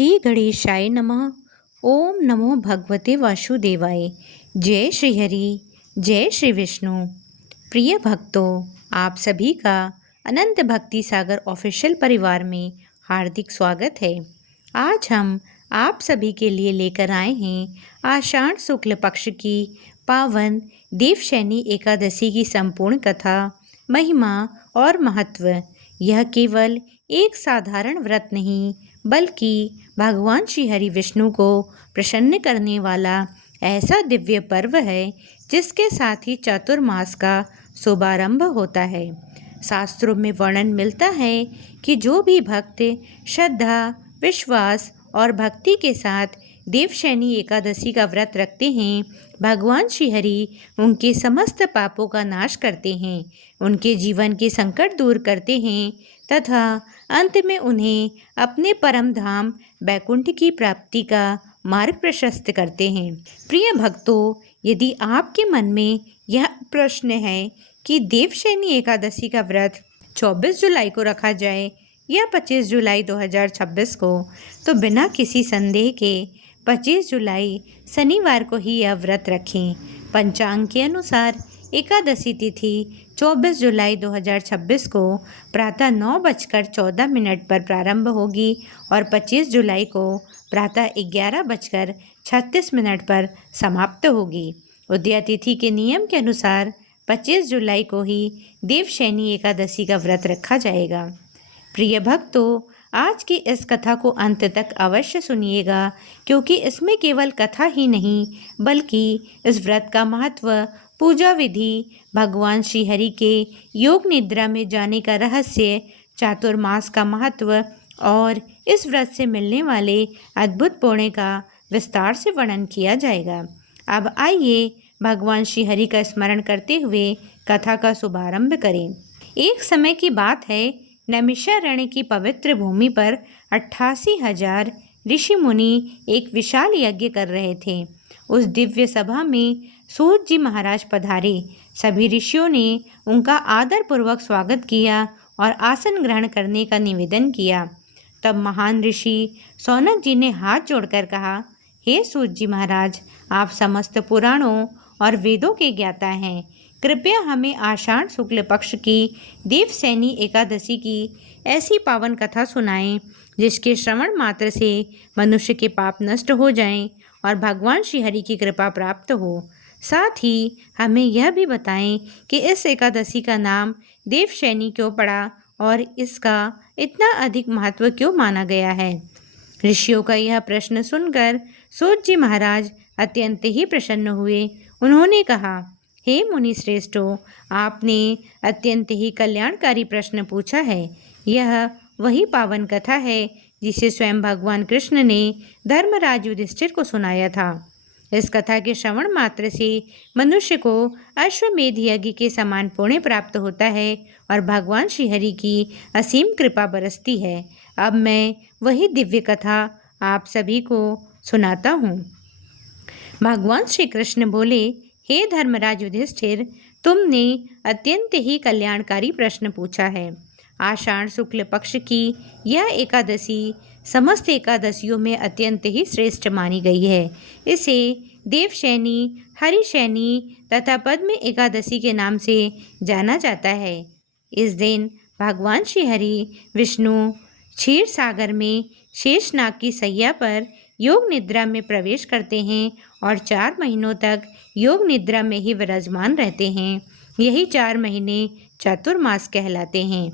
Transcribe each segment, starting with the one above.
श्री गणेशाय नमः। ओम नमो भगवते वासुदेवाय। जय श्री हरि, जय श्री विष्णु। प्रिय भक्तों, आप सभी का अनंत भक्ति सागर ऑफिशियल परिवार में हार्दिक स्वागत है। आज हम आप सभी के लिए लेकर आए हैं आषाढ़ शुक्ल पक्ष की पावन देवशयनी एकादशी की संपूर्ण कथा, महिमा और महत्व। यह केवल एक साधारण व्रत नहीं, बल्कि भगवान श्री हरि विष्णु को प्रसन्न करने वाला ऐसा दिव्य पर्व है जिसके साथ ही चातुर्मास का शुभारंभ होता है। शास्त्रों में वर्णन मिलता है कि जो भी भक्त श्रद्धा, विश्वास और भक्ति के साथ देवशयनी एकादशी का व्रत रखते हैं, भगवान श्री हरि उनके समस्त पापों का नाश करते हैं, उनके जीवन के संकट दूर करते हैं तथा अंत में उन्हें अपने परम धाम बैकुंठ की प्राप्ति का मार्ग प्रशस्त करते हैं। प्रिय भक्तों, यदि आपके मन में यह प्रश्न है कि देवशयनी एकादशी का व्रत 24 जुलाई को रखा जाए या 25 जुलाई 2026 को, तो बिना किसी संदेह के 25 जुलाई शनिवार को ही यह व्रत रखें। पंचांग के अनुसार एकादशी तिथि 24 जुलाई 2026 को प्रातः 9:14 पर प्रारंभ होगी और 25 जुलाई को प्रातः 11:36 पर समाप्त होगी। उदया तिथि के नियम के अनुसार 25 जुलाई को ही देवशयनी एकादशी का व्रत रखा जाएगा। प्रिय भक्तों, आज की इस कथा को अंत तक अवश्य सुनिएगा, क्योंकि इसमें केवल कथा ही नहीं बल्कि इस व्रत का महत्व, पूजा विधि, भगवान श्री हरि के योग निद्रा में जाने का रहस्य, चातुर्मास का महत्व और इस व्रत से मिलने वाले अद्भुत पुण्य का विस्तार से वर्णन किया जाएगा। अब आइए भगवान श्री हरि का स्मरण करते हुए कथा का शुभारंभ करें। एक समय की बात है, नैमिषारण्य की पवित्र भूमि पर 88,000 ऋषि मुनि एक विशाल यज्ञ कर रहे थे। उस दिव्य सभा में सूत जी महाराज पधारे। सभी ऋषियों ने उनका आदरपूर्वक स्वागत किया और आसन ग्रहण करने का निवेदन किया। तब महान ऋषि सौनक जी ने हाथ जोड़कर कहा, हे सूत जी महाराज, आप समस्त पुराणों और वेदों के ज्ञाता हैं। कृपया हमें आषाढ़ शुक्ल पक्ष की देवशयनी एकादशी की ऐसी पावन कथा सुनाएं जिसके श्रवण मात्र से मनुष्य के पाप नष्ट हो जाएं और भगवान श्री हरि की कृपा प्राप्त हो। साथ ही हमें यह भी बताएं कि इस एकादशी का नाम देवशयनी क्यों पड़ा और इसका इतना अधिक महत्व क्यों माना गया है। ऋषियों का यह प्रश्न सुनकर सूत जी महाराज अत्यंत ही प्रसन्न हुए। उन्होंने कहा, हे मुनि श्रेष्ठों, आपने अत्यंत ही कल्याणकारी प्रश्न पूछा है। यह वही पावन कथा है जिसे स्वयं भगवान कृष्ण ने धर्मराज युधिष्ठिर को सुनाया था। इस कथा के श्रवण मात्र से मनुष्य को अश्वमेध यज्ञ के समान पुण्य प्राप्त होता है और भगवान श्री हरि की असीम कृपा बरसती है। अब मैं वही दिव्य कथा आप सभी को सुनाता हूँ। भगवान श्री कृष्ण बोले, हे धर्मराज युधिष्ठिर, तुमने अत्यंत ही कल्याणकारी प्रश्न पूछा है। आषाढ़ शुक्ल पक्ष की यह एकादशी समस्त एकादशियों में अत्यंत ही श्रेष्ठ मानी गई है। इसे देवशयनी, हरिशयनी तथा पद्म एकादशी के नाम से जाना जाता है। इस दिन भगवान श्री हरि विष्णु क्षीर सागर में शेषनाग की सैया पर योग निद्रा में प्रवेश करते हैं और 4 महीनों तक योग निद्रा में ही विराजमान रहते हैं। यही 4 महीने चातुर्मास कहलाते हैं।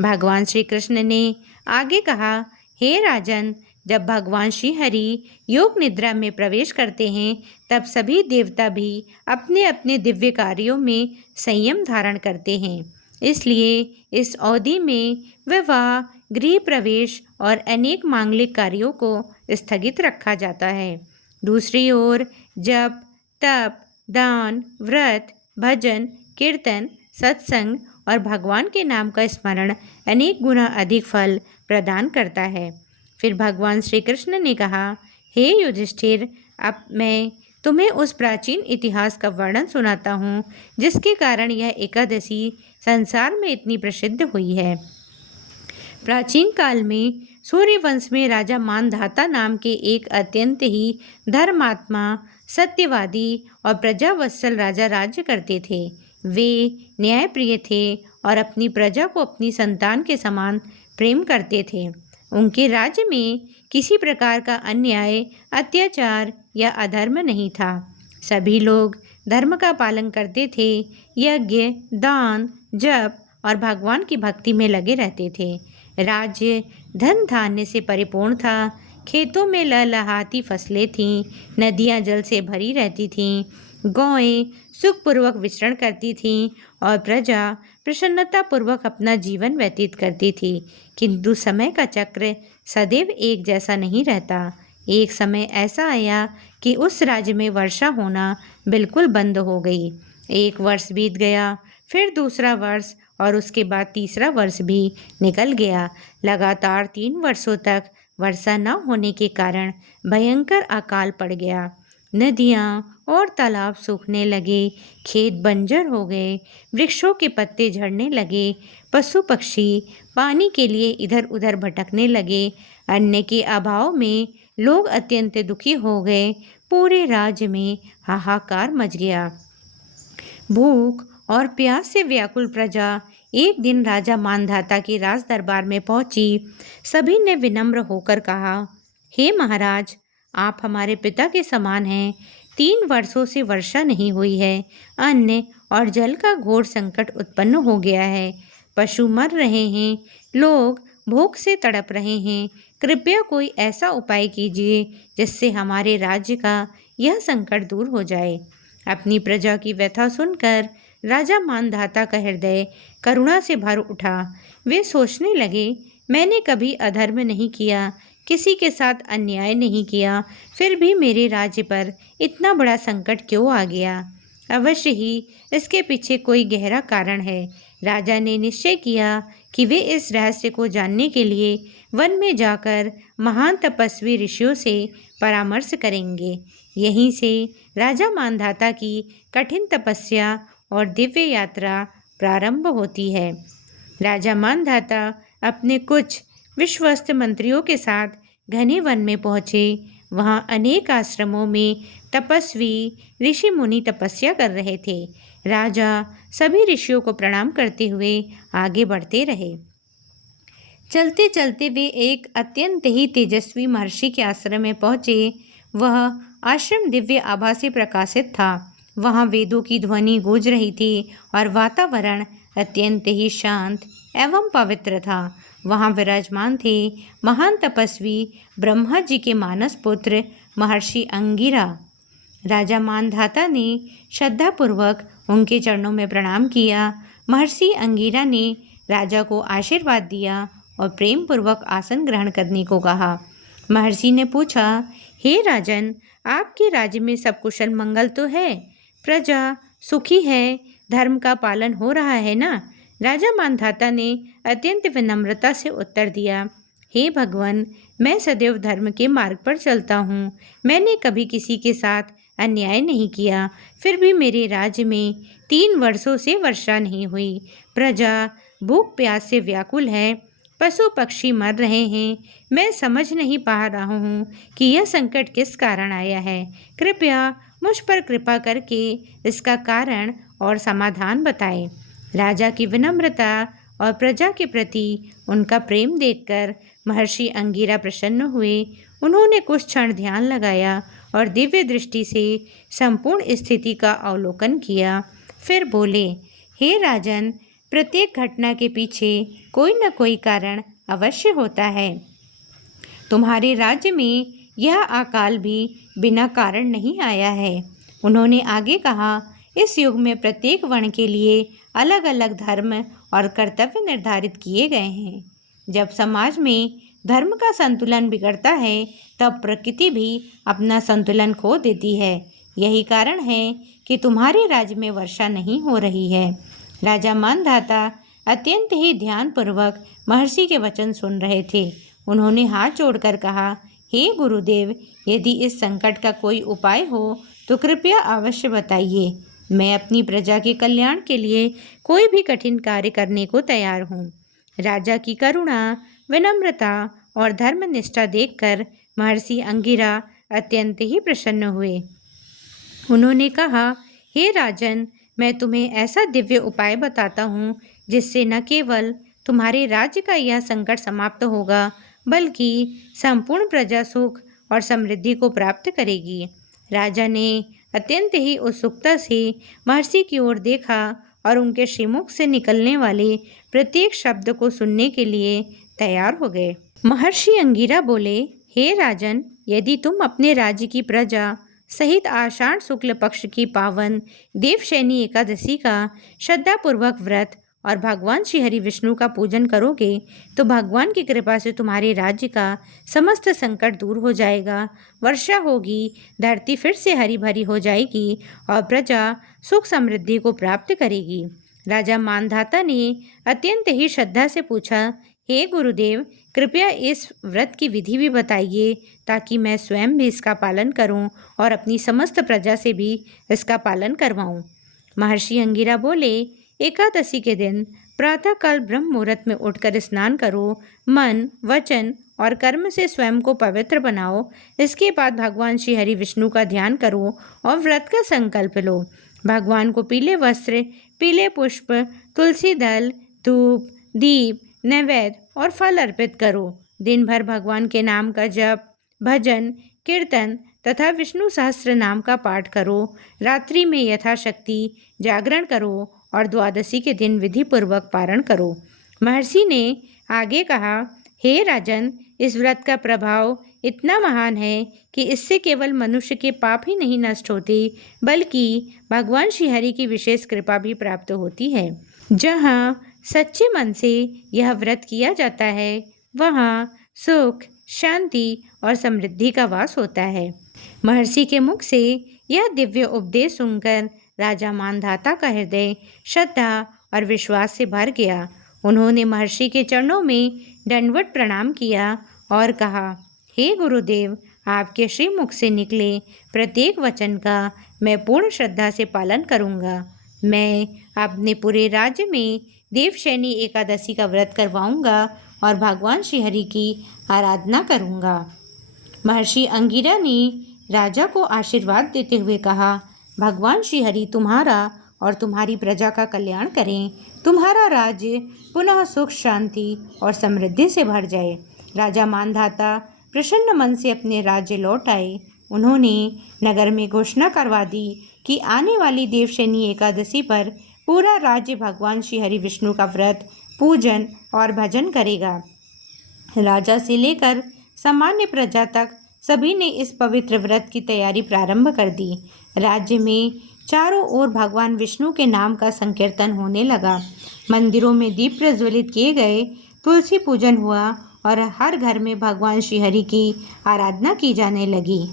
भगवान श्री कृष्ण ने आगे कहा, हे राजन, जब भगवान श्री हरि योग निद्रा में प्रवेश करते हैं तब सभी देवता भी अपने अपने दिव्य कार्यों में संयम धारण करते हैं। इसलिए इस अवधि में विवाह, गृह प्रवेश और अनेक मांगलिक कार्यों को स्थगित रखा जाता है। दूसरी ओर जप, तप, दान, व्रत, भजन, कीर्तन, सत्संग और भगवान के नाम का स्मरण अनेक गुना अधिक फल प्रदान करता है। फिर भगवान श्री कृष्ण ने कहा, हे युधिष्ठिर, अब मैं तुम्हें उस प्राचीन इतिहास का वर्णन सुनाता हूँ जिसके कारण यह एकादशी संसार में इतनी प्रसिद्ध हुई है। प्राचीन काल में सूर्यवंश में राजा मानधाता नाम के एक अत्यंत ही धर्मात्मा, सत्यवादी और प्रजावत्सल राजा राज्य करते थे। वे न्यायप्रिय थे और अपनी प्रजा को अपनी संतान के समान प्रेम करते थे। उनके राज्य में किसी प्रकार का अन्याय, अत्याचार या अधर्म नहीं था। सभी लोग धर्म का पालन करते थे, यज्ञ, दान, जप और भगवान की भक्ति में लगे रहते थे। राज्य धन धान्य से परिपूर्ण था। खेतों में लहलहाती फसलें थीं, नदियाँ जल से भरी रहती थीं, गौएं सुखपूर्वक विचरण करती थीं और प्रजा प्रसन्नतापूर्वक अपना जीवन व्यतीत करती थी। किंतु समय का चक्र सदैव एक जैसा नहीं रहता। एक समय ऐसा आया कि उस राज्य में वर्षा होना बिल्कुल बंद हो गई। एक वर्ष बीत गया, फिर दूसरा वर्ष और उसके बाद तीसरा वर्ष भी निकल गया। लगातार 3 वर्षों तक वर्षा न होने के कारण भयंकर अकाल पड़ गया। नदियाँ और तालाब सूखने लगे, खेत बंजर हो गए, वृक्षों के पत्ते झड़ने लगे, पशु पक्षी पानी के लिए इधर उधर भटकने लगे। अन्न के अभाव में लोग अत्यंत दुखी हो गए। पूरे राज्य में हाहाकार मच गया। भूख और प्यास से व्याकुल प्रजा एक दिन राजा मानधाता के राज दरबार में पहुंची। सभी ने विनम्र होकर कहा, हे महाराज, आप हमारे पिता के समान हैं। 3 वर्षों से वर्षा नहीं हुई है। अन्न और जल का घोर संकट उत्पन्न हो गया है। पशु मर रहे हैं, लोग भूख से तड़प रहे हैं। कृपया कोई ऐसा उपाय कीजिए जिससे हमारे राज्य का यह संकट दूर हो जाए। अपनी प्रजा की व्यथा सुनकर राजा मानधाता का हृदय करुणा से भर उठा। वे सोचने लगे, मैंने कभी अधर्म नहीं किया, किसी के साथ अन्याय नहीं किया, फिर भी मेरे राज्य पर इतना बड़ा संकट क्यों आ गया? अवश्य ही इसके पीछे कोई गहरा कारण है। राजा ने निश्चय किया कि वे इस रहस्य को जानने के लिए वन में जाकर महान तपस्वी ऋषियों से परामर्श करेंगे। यहीं से राजा मानधाता की कठिन तपस्या और दिव्य यात्रा प्रारंभ होती है। राजा मानधाता अपने कुछ विश्वस्त मंत्रियों के साथ घने वन में पहुँचे। वहाँ अनेक आश्रमों में तपस्वी ऋषि मुनि तपस्या कर रहे थे। राजा सभी ऋषियों को प्रणाम करते हुए आगे बढ़ते रहे। चलते चलते वे एक अत्यंत ही तेजस्वी महर्षि के आश्रम में पहुँचे। वह आश्रम दिव्य आभा से प्रकाशित था। वहाँ वेदों की ध्वनि गूंज रही थी और वातावरण अत्यंत ही शांत एवं पवित्र था। वहाँ विराजमान थे महान तपस्वी ब्रह्मा जी के मानस पुत्र महर्षि अंगिरा। राजा मानधाता ने श्रद्धापूर्वक उनके चरणों में प्रणाम किया। महर्षि अंगिरा ने राजा को आशीर्वाद दिया और प्रेम पूर्वक आसन ग्रहण करने को कहा। महर्षि ने पूछा, हे राजन, आपके राज्य में सब कुशल मंगल तो है? प्रजा सुखी है, धर्म का पालन हो रहा है ना? राजा मानधाता ने अत्यंत विनम्रता से उत्तर दिया, हे भगवान, मैं सदैव धर्म के मार्ग पर चलता हूँ। मैंने कभी किसी के साथ अन्याय नहीं किया, फिर भी मेरे राज्य में 3 वर्षों से वर्षा नहीं हुई। प्रजा भूख प्यास से व्याकुल है, पशु पक्षी मर रहे हैं। मैं समझ नहीं पा रहा हूँ कि यह संकट किस कारण आया है। कृपया मुझ पर कृपा करके इसका कारण और समाधान बताएं। राजा की विनम्रता और प्रजा के प्रति उनका प्रेम देखकर महर्षि अंगिरा प्रसन्न हुए। उन्होंने कुछ क्षण ध्यान लगाया और दिव्य दृष्टि से संपूर्ण स्थिति का अवलोकन किया। फिर बोले, हे राजन, प्रत्येक घटना के पीछे कोई न कोई कारण अवश्य होता है। तुम्हारे राज्य में यह अकाल भी बिना कारण नहीं आया है। उन्होंने आगे कहा, इस युग में प्रत्येक वर्ण के लिए अलग अलग धर्म और कर्तव्य निर्धारित किए गए हैं। जब समाज में धर्म का संतुलन बिगड़ता है, तब प्रकृति भी अपना संतुलन खो देती है। यही कारण है कि तुम्हारे राज्य में वर्षा नहीं हो रही है। राजा मानधाता अत्यंत ही ध्यानपूर्वक महर्षि के वचन सुन रहे थे। उन्होंने हाथ जोड़कर कहा, हे गुरुदेव, यदि इस संकट का कोई उपाय हो तो कृपया अवश्य बताइए। मैं अपनी प्रजा के कल्याण के लिए कोई भी कठिन कार्य करने को तैयार हूँ। राजा की करुणा, विनम्रता और धर्म निष्ठा देखकर महर्षि अंगिरा अत्यंत ही प्रसन्न हुए। उन्होंने कहा, हे राजन, मैं तुम्हें ऐसा दिव्य उपाय बताता हूँ जिससे न केवल तुम्हारे राज्य का यह संकट समाप्त होगा, बल्कि संपूर्ण प्रजा सुख और समृद्धि को प्राप्त करेगी। राजा ने अत्यंत ही उत्सुकता से महर्षि की ओर देखा और उनके श्रीमुख से निकलने वाले प्रत्येक शब्द को सुनने के लिए तैयार हो गए। महर्षि अंगिरा बोले, हे राजन, यदि तुम अपने राज्य की प्रजा सहित आषाढ़ शुक्ल पक्ष की पावन देवशयनी एकादशी का श्रद्धापूर्वक व्रत और भगवान श्री हरि विष्णु का पूजन करोगे तो भगवान की कृपा से तुम्हारे राज्य का समस्त संकट दूर हो जाएगा, वर्षा होगी, धरती फिर से हरी भरी हो जाएगी और प्रजा सुख समृद्धि को प्राप्त करेगी। राजा मानधाता ने अत्यंत ही श्रद्धा से पूछा, हे गुरुदेव, कृपया इस व्रत की विधि भी बताइए ताकि मैं स्वयं भी इसका पालन करूं और अपनी समस्त प्रजा से भी इसका पालन करवाऊं। महर्षि अंगिरा बोले, एकादशी के दिन प्रातःकाल ब्रह्म मुहूर्त में उठकर स्नान करो, मन, वचन और कर्म से स्वयं को पवित्र बनाओ। इसके बाद भगवान श्री हरि विष्णु का ध्यान करो और व्रत का संकल्प लो। भगवान को पीले वस्त्र, पीले पुष्प, तुलसी दल, धूप, दीप, नैवेद्य और फल अर्पित करो। दिन भर भगवान के नाम का जप, भजन, कीर्तन तथा विष्णु सहस्त्र नाम का पाठ करो। रात्रि में यथाशक्ति जागरण करो और द्वादशी के दिन विधि पूर्वक पारण करो। महर्षि ने आगे कहा, हे राजन, इस व्रत का प्रभाव इतना महान है कि इससे केवल मनुष्य के पाप ही नहीं नष्ट होते, बल्कि भगवान श्री हरि की विशेष कृपा भी प्राप्त होती है। जहाँ सच्चे मन से यह व्रत किया जाता है, वहाँ सुख, शांति और समृद्धि का वास होता है। महर्षि के मुख से यह दिव्य उपदेश सुनकर राजा मानधाता का हृदय श्रद्धा और विश्वास से भर गया। उन्होंने महर्षि के चरणों में दंडवत प्रणाम किया और कहा, हे गुरुदेव, आपके श्रीमुख से निकले प्रत्येक वचन का मैं पूर्ण श्रद्धा से पालन करूँगा। मैं अपने पूरे राज्य में देवशयनी एकादशी का व्रत करवाऊँगा और भगवान श्री हरि की आराधना करूँगा। महर्षि अंगिरा ने राजा को आशीर्वाद देते हुए कहा, भगवान श्री हरि तुम्हारा और तुम्हारी प्रजा का कल्याण करें। तुम्हारा राज्य पुनः सुख, शांति और समृद्धि से भर जाए। राजा मानधाता प्रसन्न मन से अपने राज्य लौट आए। उन्होंने नगर में घोषणा करवा दी कि आने वाली देवशयनी एकादशी पर पूरा राज्य भगवान श्री हरि विष्णु का व्रत, पूजन और भजन करेगा। राजा से लेकर सामान्य प्रजा तक सभी ने इस पवित्र व्रत की तैयारी प्रारंभ कर दी। राज्य में चारों ओर भगवान विष्णु के नाम का संकीर्तन होने लगा। मंदिरों में दीप प्रज्वलित किए गए, तुलसी पूजन हुआ और हर घर में भगवान श्री हरि की आराधना की जाने लगी।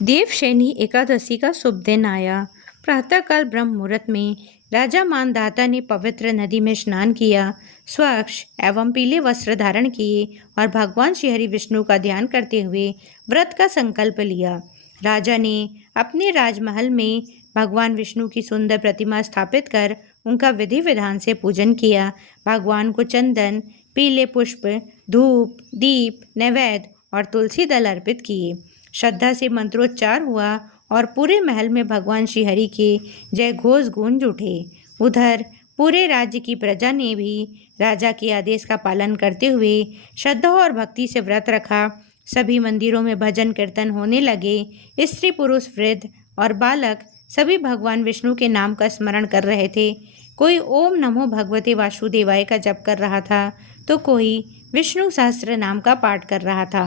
देवशयनी एकादशी का शुभ दिन आया। प्रातःकाल ब्रह्म मुहूर्त में राजा मानधाता ने पवित्र नदी में स्नान किया, स्वच्छ एवं पीले वस्त्र धारण किए और भगवान श्री हरि विष्णु का ध्यान करते हुए व्रत का संकल्प लिया। राजा ने अपने राजमहल में भगवान विष्णु की सुंदर प्रतिमा स्थापित कर उनका विधि विधान से पूजन किया। भगवान को चंदन, पीले पुष्प, धूप, दीप, नैवेद्य और तुलसी दल अर्पित किए। श्रद्धा से मंत्रोच्चार हुआ और पूरे महल में भगवान श्री हरि के जय घोष गूंज उठे। उधर पूरे राज्य की प्रजा ने भी राजा के आदेश का पालन करते हुए श्रद्धा और भक्ति से व्रत रखा। सभी मंदिरों में भजन कीर्तन होने लगे। स्त्री, पुरुष, वृद्ध और बालक सभी भगवान विष्णु के नाम का स्मरण कर रहे थे। कोई ओम नमो भगवते वासुदेवाय का जप कर रहा था तो कोई विष्णु सहस्त्र नाम का पाठ कर रहा था।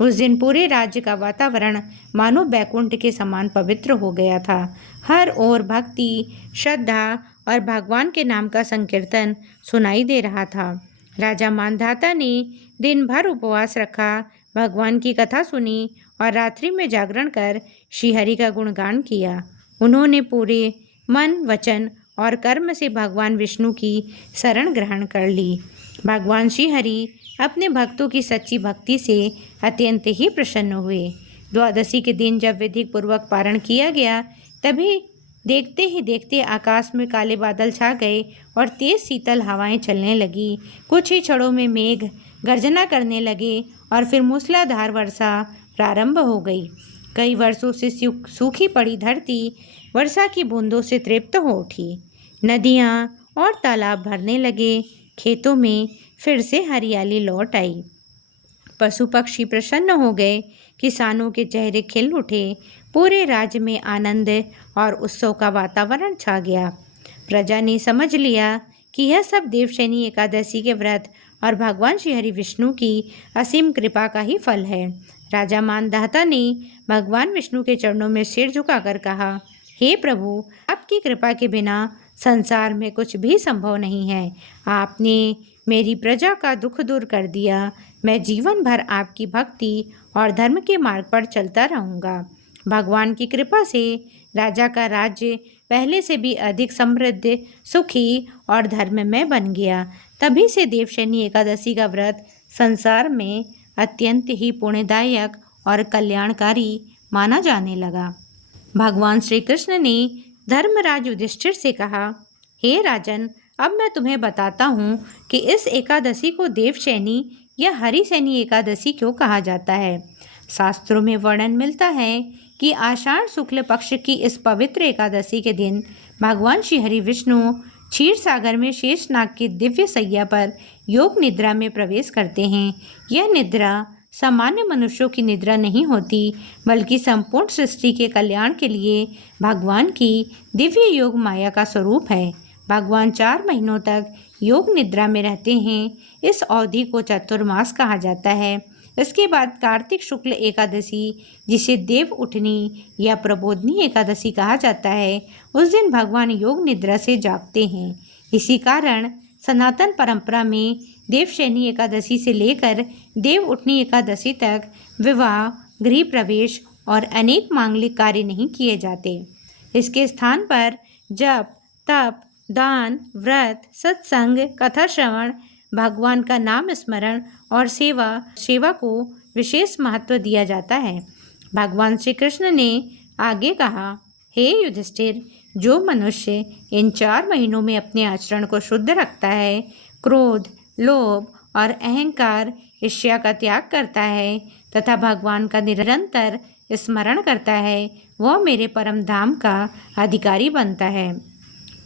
उस दिन पूरे राज्य का वातावरण मानो बैकुंठ के समान पवित्र हो गया था। हर ओर भक्ति, श्रद्धा और भगवान के नाम का संकीर्तन सुनाई दे रहा था। राजा मानधाता ने दिन भर उपवास रखा, भगवान की कथा सुनी और रात्रि में जागरण कर श्रीहरि का गुणगान किया। उन्होंने पूरे मन, वचन और कर्म से भगवान विष्णु की शरण ग्रहण कर ली। भगवान श्रीहरि अपने भक्तों की सच्ची भक्ति से अत्यंत ही प्रसन्न हुए। द्वादशी के दिन जब विधिक पूर्वक पारण किया गया, तभी देखते ही देखते आकाश में काले बादल छा गए और तेज शीतल हवाएं चलने लगी। कुछ ही क्षणों में मेघ गर्जना करने लगे और फिर मूसलाधार वर्षा प्रारंभ हो गई। कई वर्षों से सूखी पड़ी धरती वर्षा की बूंदों से तृप्त हो उठी। नदियाँ और तालाब भरने लगे। खेतों में फिर से हरियाली लौट आई। पशु पक्षी प्रसन्न हो गए। किसानों के चेहरे खिल उठे। पूरे राज्य में आनंद और उत्सव का वातावरण छा गया। प्रजा ने समझ लिया कि यह सब देवशयनी एकादशी के व्रत और भगवान श्री हरि विष्णु की असीम कृपा का ही फल है। राजा मानधाता ने भगवान विष्णु के चरणों में सिर झुकाकर कहा, हे प्रभु, आपकी कृपा के बिना संसार में कुछ भी संभव नहीं है। आपने मेरी प्रजा का दुख दूर कर दिया। मैं जीवन भर आपकी भक्ति और धर्म के मार्ग पर चलता रहूँगा। भगवान की कृपा से राजा का राज्य पहले से भी अधिक समृद्ध, सुखी और धर्ममय बन गया। तभी से देवशयनी एकादशी का व्रत संसार में अत्यंत ही पुण्यदायक और कल्याणकारी माना जाने लगा। भगवान श्री कृष्ण ने धर्मराज युधिष्ठिर से कहा, हे राजन, अब मैं तुम्हें बताता हूँ कि इस एकादशी को देवशयनी या हरिशयनी एकादशी क्यों कहा जाता है। शास्त्रों में वर्णन मिलता है कि आषाढ़ शुक्ल पक्ष की इस पवित्र एकादशी के दिन भगवान श्री हरि विष्णु क्षीर सागर में शेषनाग की दिव्य सैया पर योग निद्रा में प्रवेश करते हैं। यह निद्रा सामान्य मनुष्यों की निद्रा नहीं होती, बल्कि संपूर्ण सृष्टि के कल्याण के लिए भगवान की दिव्य योग माया का स्वरूप है। भगवान 4 महीनों तक योग निद्रा में रहते हैं। इस अवधि को चातुर्मास कहा जाता है। इसके बाद कार्तिक शुक्ल एकादशी, जिसे देव उठनी या प्रबोधनी एकादशी कहा जाता है, उस दिन भगवान योग निद्रा से जागते हैं। इसी कारण सनातन परंपरा में देवशयनी एकादशी से लेकर देव उठनी एकादशी तक विवाह, गृह प्रवेश और अनेक मांगलिक कार्य नहीं किए जाते। इसके स्थान पर जप, तप, दान, व्रत, सत्संग, कथा श्रवण, भगवान का नाम स्मरण और सेवा को विशेष महत्व दिया जाता है। भगवान श्री कृष्ण ने आगे कहा, हे युधिष्ठिर, जो मनुष्य इन 4 महीनों में अपने आचरण को शुद्ध रखता है, क्रोध, लोभ और अहंकार, ईर्ष्या का त्याग करता है तथा भगवान का निरंतर स्मरण करता है, वह मेरे परम धाम का अधिकारी बनता है।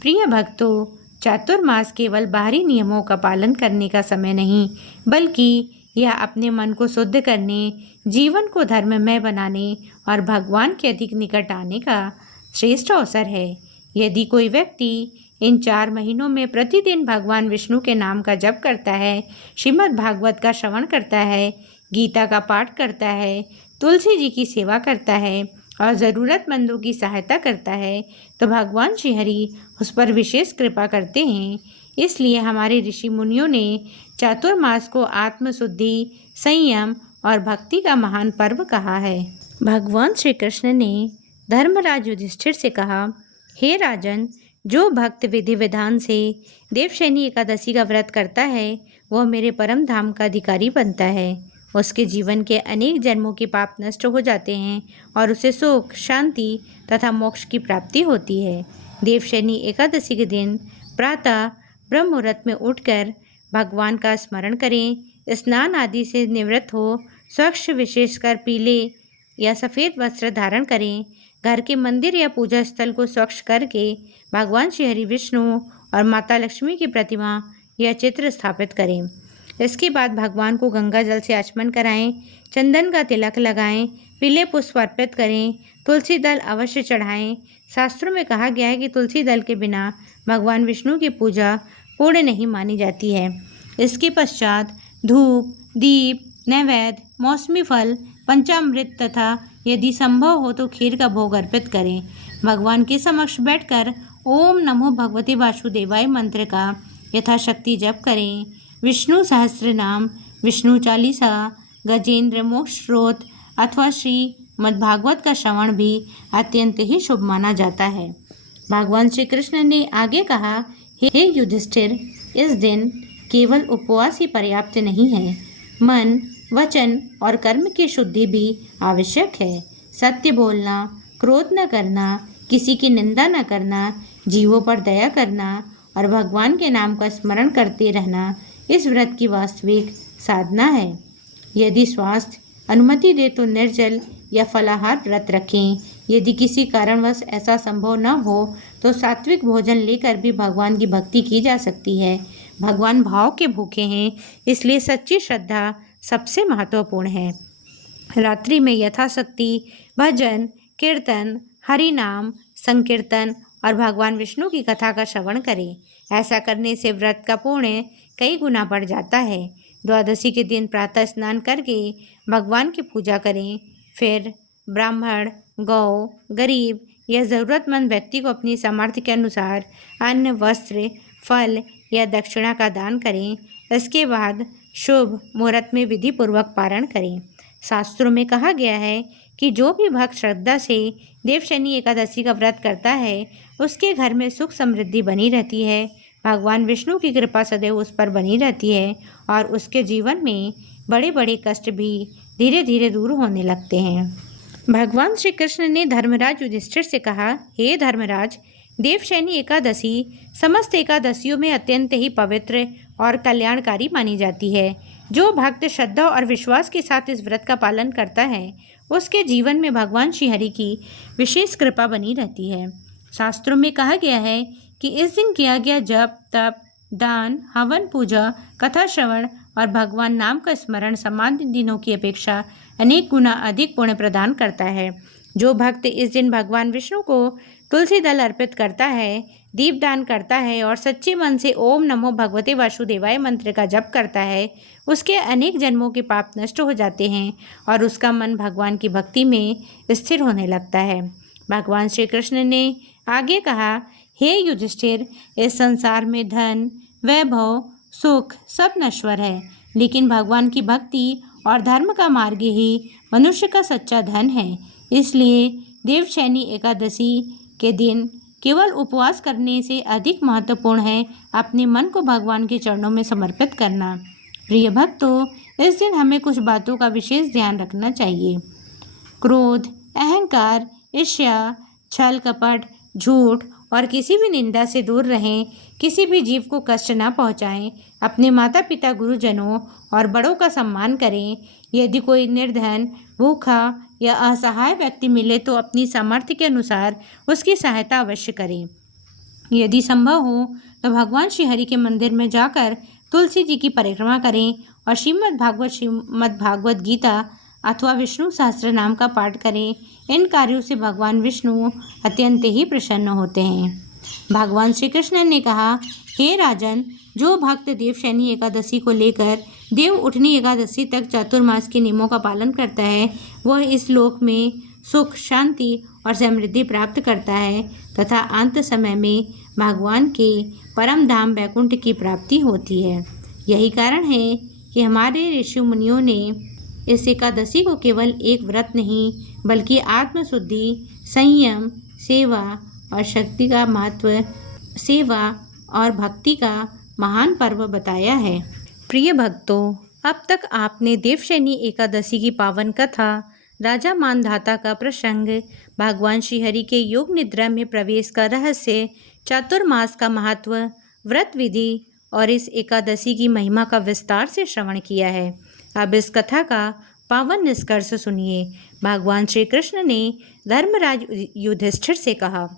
प्रिय भक्तों, चातुर्मास केवल बाहरी नियमों का पालन करने का समय नहीं, बल्कि यह अपने मन को शुद्ध करने, जीवन को धर्ममय बनाने और भगवान के अधिक निकट आने का श्रेष्ठ अवसर है। यदि कोई व्यक्ति इन 4 महीनों में प्रतिदिन भगवान विष्णु के नाम का जप करता है, श्रीमद् भागवत का श्रवण करता है, गीता का पाठ करता है, तुलसी जी की सेवा करता है और ज़रूरतमंदों की सहायता करता है, तो भगवान श्री हरि उस पर विशेष कृपा करते हैं। इसलिए हमारे ऋषि मुनियों ने चातुर्मास को आत्मशुद्धि, संयम और भक्ति का महान पर्व कहा है। भगवान श्री कृष्ण ने धर्मराज युधिष्ठिर से कहा, हे राजन, जो भक्त विधि विधान से देवशयनी एकादशी का व्रत करता है, वह मेरे परम धाम का अधिकारी बनता है। उसके जीवन के अनेक जन्मों के पाप नष्ट हो जाते हैं और उसे सुख, शांति तथा मोक्ष की प्राप्ति होती है। देवशयनी एकादशी के दिन प्रातः ब्रह्म मुहूर्त में उठकर भगवान का स्मरण करें, स्नान आदि से निवृत्त हो स्वच्छ विशेषकर पीले या सफ़ेद वस्त्र धारण करें। घर के मंदिर या पूजा स्थल को स्वच्छ करके भगवान श्री हरि विष्णु और माता लक्ष्मी की प्रतिमा या चित्र स्थापित करें। इसके बाद भगवान को गंगा जल से आचमन कराएं, चंदन का तिलक लगाएं, पीले पुष्प अर्पित करें, तुलसी दल अवश्य चढ़ाएं। शास्त्रों में कहा गया है कि तुलसी दल के बिना भगवान विष्णु की पूजा पूर्ण नहीं मानी जाती है। इसके पश्चात धूप, दीप, नैवेद्य, मौसमी फल, पंचामृत तथा यदि संभव हो तो खीर का भोग अर्पित करें। भगवान के समक्ष बैठकर ओम नमो भगवते वासुदेवाय मंत्र का यथाशक्ति जप करें। विष्णु सहस्त्र नाम, विष्णु चालीसा, गजेंद्र मोक्ष स्रोत अथवा श्रीमद्भागवत का श्रवण भी अत्यंत ही शुभ माना जाता है। भगवान श्री कृष्ण ने आगे कहा, हे युधिष्ठिर, इस दिन केवल उपवास ही पर्याप्त नहीं है, मन, वचन और कर्म की शुद्धि भी आवश्यक है। सत्य बोलना, क्रोध न करना, किसी की निंदा न करना, जीवों पर दया करना और भगवान के नाम का स्मरण करते रहना इस व्रत की वास्तविक साधना है। यदि स्वास्थ्य अनुमति दे तो निर्जल या फलाहार व्रत रखें। यदि किसी कारणवश ऐसा संभव न हो तो सात्विक भोजन लेकर भी भगवान की भक्ति की जा सकती है। भगवान भाव के भूखे हैं, इसलिए सच्ची श्रद्धा सबसे महत्वपूर्ण है। रात्रि में यथाशक्ति भजन, कीर्तन, हरि नाम, संकीर्तन और भगवान विष्णु की कथा का श्रवण करें। ऐसा करने से व्रत का पुण्य कई गुना बढ़ जाता है। द्वादशी के दिन प्रातः स्नान करके भगवान की पूजा करें। फिर ब्राह्मण, गौ, गरीब या ज़रूरतमंद व्यक्ति को अपनी सामर्थ्य के अनुसार अन्न, वस्त्र, फल या दक्षिणा का दान करें। इसके बाद शुभ मुहूर्त में विधि पूर्वक पारण करें। शास्त्रों में कहा गया है कि जो भी भक्त श्रद्धा से देवशयनी एकादशी का व्रत करता है उसके घर में सुख समृद्धि बनी रहती है। भगवान विष्णु की कृपा सदैव उस पर बनी रहती है और उसके जीवन में बड़े बड़े कष्ट भी धीरे धीरे दूर होने लगते हैं। भगवान श्री कृष्ण ने धर्मराज युधिष्ठिर से कहा, हे धर्मराज, देवशयनी एकादशी समस्त एकादशियों में अत्यंत ही पवित्र और कल्याणकारी मानी जाती है। जो भक्त श्रद्धा और विश्वास के साथ इस व्रत का पालन करता है उसके जीवन में भगवान श्री हरि की विशेष कृपा बनी रहती है। शास्त्रों में कहा गया है कि इस दिन किया गया जप, तप, दान, हवन, पूजा, कथा श्रवण और भगवान नाम का स्मरण सामान्य दिनों की अपेक्षा अनेक गुना अधिक पुण्य प्रदान करता है। जो भक्त इस दिन भगवान विष्णु को तुलसी दल अर्पित करता है, दीपदान करता है और सच्चे मन से ओम नमो भगवते वासुदेवाय मंत्र का जप करता है, उसके अनेक जन्मों के पाप नष्ट हो जाते हैं और उसका मन भगवान की भक्ति में स्थिर होने लगता है। भगवान श्री कृष्ण ने आगे कहा, हे युधिष्ठिर, इस संसार में धन, वैभव, सुख सब नश्वर है, लेकिन भगवान की भक्ति और धर्म का मार्ग ही मनुष्य का सच्चा धन है। इसलिए देवशयनी एकादशी के दिन केवल उपवास करने से अधिक महत्वपूर्ण है अपने मन को भगवान के चरणों में समर्पित करना। प्रिय भक्तों, इस दिन हमें कुछ बातों का विशेष ध्यान रखना चाहिए। क्रोध, अहंकार, ईर्ष्या, छल कपट, झूठ और किसी भी निंदा से दूर रहें। किसी भी जीव को कष्ट न पहुंचाएं। अपने माता पिता, गुरुजनों और बड़ों का सम्मान करें। यदि कोई निर्धन, भूखा या असहाय व्यक्ति मिले तो अपनी सामर्थ्य के अनुसार उसकी सहायता अवश्य करें। यदि संभव हो तो भगवान श्री हरि के मंदिर में जाकर तुलसी जी की परिक्रमा करें और श्रीमद् भागवत गीता अथवा विष्णु सहस्त्र नाम का पाठ करें। इन कार्यों से भगवान विष्णु अत्यंत ही प्रसन्न होते हैं। भगवान श्री कृष्ण ने कहा, हे राजन, जो भक्त देवशयनी एकादशी को लेकर देव उठनी एकादशी तक चातुर्मास के नियमों का पालन करता है वह इस लोक में सुख, शांति और समृद्धि प्राप्त करता है तथा अंत समय में भगवान के परम धाम वैकुंठ की प्राप्ति होती है। यही कारण है कि हमारे ऋषि मुनियों ने इस एकादशी को केवल एक व्रत नहीं बल्कि आत्मशुद्धि, संयम, सेवा और शक्ति का महत्व, सेवा और भक्ति का महान पर्व बताया है। प्रिय भक्तों, अब तक आपने देवशयनी एकादशी की पावन कथा, राजा मानधाता का प्रसंग, भगवान श्रीहरि के योग निद्रा में प्रवेश का रहस्य, चातुर्मास का महत्व, व्रत विधि और इस एकादशी की महिमा का विस्तार से श्रवण किया है। अब इस कथा का पावन निष्कर्ष सुनिए। भगवान श्री कृष्ण ने धर्मराज युधिष्ठिर से कहा,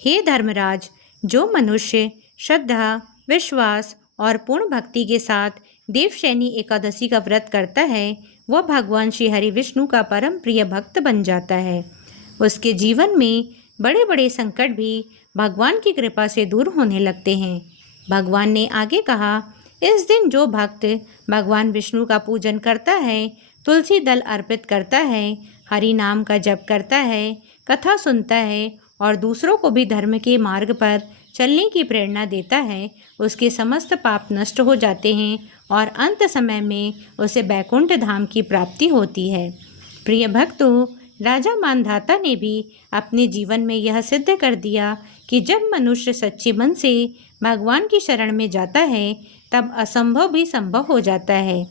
हे धर्मराज, जो मनुष्य श्रद्धा, विश्वास और पूर्ण भक्ति के साथ देवशयनी एकादशी का व्रत करता है वह भगवान श्री हरि विष्णु का परम प्रिय भक्त बन जाता है। उसके जीवन में बड़े बड़े संकट भी भगवान की कृपा से दूर होने लगते हैं। भगवान ने आगे कहा, इस दिन जो भक्त भगवान विष्णु का पूजन करता है, तुलसी दल अर्पित करता है, हरि नाम का जप करता है, कथा सुनता है और दूसरों को भी धर्म के मार्ग पर चलने की प्रेरणा देता है, उसके समस्त पाप नष्ट हो जाते हैं और अंत समय में उसे बैकुंठ धाम की प्राप्ति होती है। प्रिय भक्तों, राजा मानधाता ने भी अपने जीवन में यह सिद्ध कर दिया कि जब मनुष्य सच्चे मन से भगवान की शरण में जाता है तब असंभव भी संभव हो जाता है।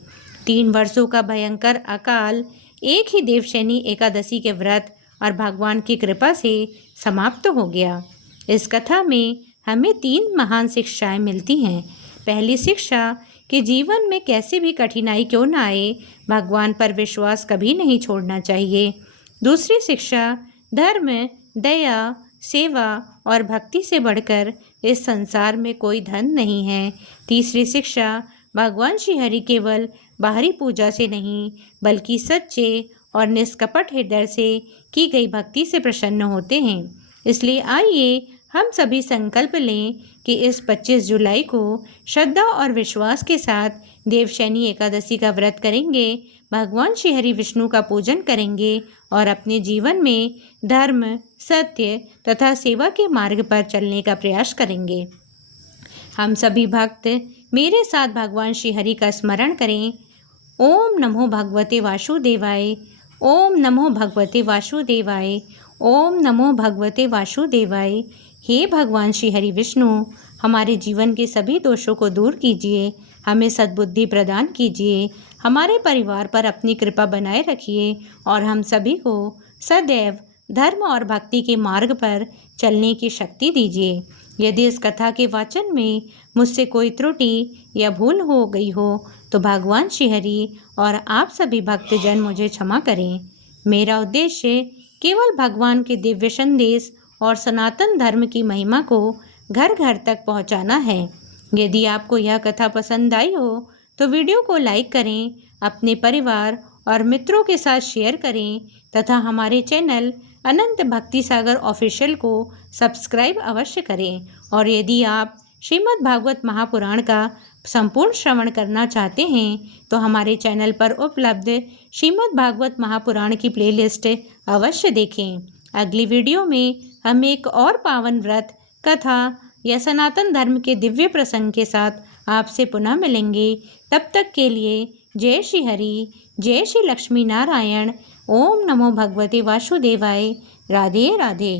3 वर्षों का भयंकर अकाल एक ही देवशयनी एकादशी के व्रत और भगवान की कृपा से समाप्त हो गया। इस कथा में हमें 3 महान शिक्षाएं मिलती हैं। पहली शिक्षा कि जीवन में कैसी भी कठिनाई क्यों ना आए, भगवान पर विश्वास कभी नहीं छोड़ना चाहिए। दूसरी शिक्षा, धर्म, दया, सेवा और भक्ति से बढ़कर इस संसार में कोई धन नहीं है। तीसरी शिक्षा, भगवान श्री हरि केवल बाहरी पूजा से नहीं बल्कि सच्चे और निष्कपट हृदय से की गई भक्ति से प्रसन्न होते हैं। इसलिए आइए हम सभी संकल्प लें कि इस 25 जुलाई को श्रद्धा और विश्वास के साथ देवशयनी एकादशी का व्रत करेंगे, भगवान श्री हरि विष्णु का पूजन करेंगे और अपने जीवन में धर्म, सत्य तथा सेवा के मार्ग पर चलने का प्रयास करेंगे। हम सभी भक्त मेरे साथ भगवान श्री हरि का स्मरण करें। ओम नमो भगवते वासुदेवाय, ओम नमो भगवते वासुदेवाय, ओम नमो भगवते वासुदेवाय। हे भगवान श्री हरि विष्णु, हमारे जीवन के सभी दोषों को दूर कीजिए, हमें सद्बुद्धि प्रदान कीजिए, हमारे परिवार पर अपनी कृपा बनाए रखिए और हम सभी को सदैव धर्म और भक्ति के मार्ग पर चलने की शक्ति दीजिए। यदि इस कथा के वाचन में मुझसे कोई त्रुटि या भूल हो गई हो तो भगवान श्री हरि और आप सभी भक्तजन मुझे क्षमा करें। मेरा उद्देश्य केवल भगवान के दिव्य संदेश और सनातन धर्म की महिमा को घर घर तक पहुंचाना है। यदि आपको यह कथा पसंद आई हो तो वीडियो को लाइक करें, अपने परिवार और मित्रों के साथ शेयर करें तथा हमारे चैनल अनंत भक्ति सागर ऑफिशियल को सब्सक्राइब अवश्य करें। और यदि आप श्रीमद् भागवत महापुराण का संपूर्ण श्रवण करना चाहते हैं तो हमारे चैनल पर उपलब्ध श्रीमद् भागवत महापुराण की प्लेलिस्ट अवश्य देखें। अगली वीडियो में हम एक और पावन व्रत, कथा या सनातन धर्म के दिव्य प्रसंग के साथ आपसे पुनः मिलेंगे। तब तक के लिए जय श्री हरि, जय श्री लक्ष्मी नारायण। ओम नमो भगवते वासुदेवाय। राधे राधे।